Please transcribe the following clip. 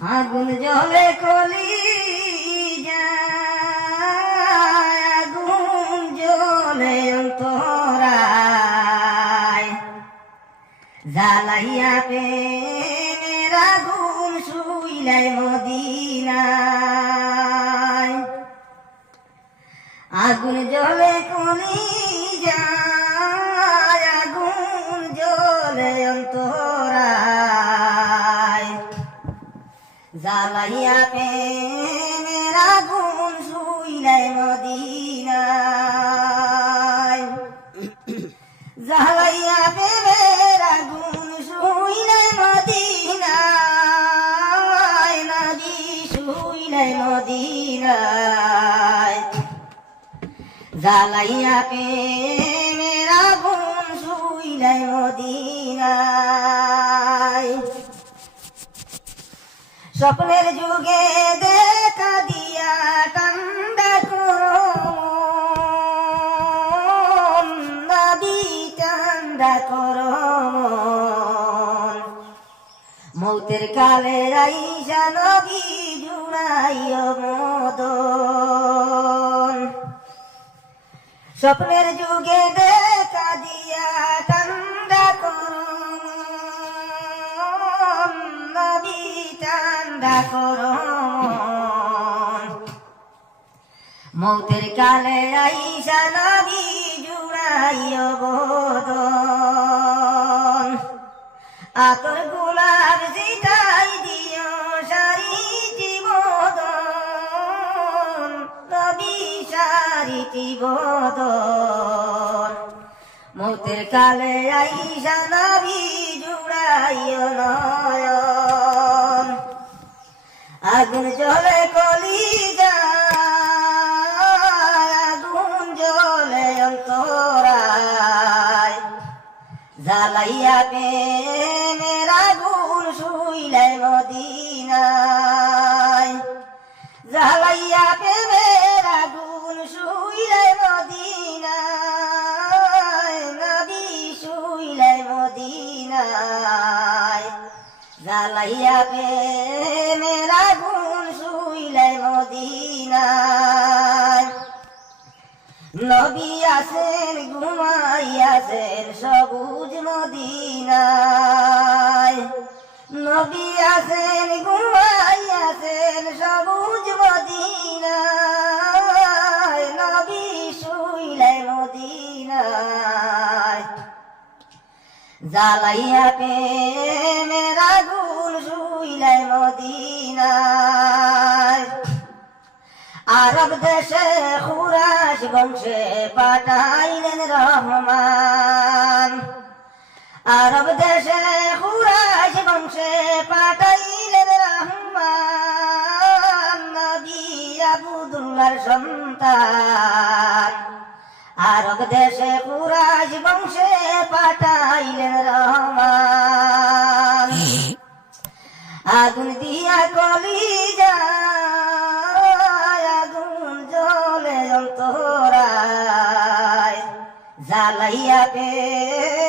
আগুন জলে কলি আগুন জলে অন্তরায়। জ্বালাইয়া প্রেমের আগুন শুইলাই মদিনায়। আগুন জলে কলি যায় জ্বালাইয়া প্রেমের আগুন শুইলাই মদিনায়। জ্বালাইয়া প্রেমের আগুন শুইলাই মদিনায় নদী শুইলাই মদিনায়। জ্বালাইয়া প্রেমের আগুন শুইলাই মদিনায়। স্বপ্নের যুগে দেখা দিয়া ঠান্ডা করো মন, নদী ঠান্ডা মৌতের কালে আইসা নবী জুড়াইয় মদন স্বপ্নের যুগে দেখা মৌতের কালে আইসা নবী জুড়াইয় বদন আতর গোলাপ জিটাই দিও সারি জীবদন নবী সারি জীবদন মৌতের কালে আইসা নবী জুড়াইও নয়ন। আগুন জলে কলি যায় জ্বালাইয়া প্রেমের আগুন শুইলাই মদিনায়। জ্বালাইয়া প্রেমের আগুন শুইলাই মদিনায়। নবী শুইলাই মদিনায়। জ্বালাইয়া প্রেমের আগুন শুইলাই মদিনায়। নবী আছেন ঘুমাইয়াছেন সবুজ মদিনায়। নবী আছেন ঘুমাইয়াছেন সবুজ মদিনায়। নবী শুইলাই মদিনায়। জ্বালাইয়া প্রেমের আগুন শুইলাই মদিনায়। আরব দেশে খুরাস বংশে পাঠাইলেন রহমান। আরব দেশে খুরাস বংশে পাঠাইলেন রহমান। নবী আবুদুল্লার সন্তান। আরব দেশে খুরাস বংশে পাঠাইলেন রহমান। আগুন দিয়া কলি জ্বালাইয়া প্রেমের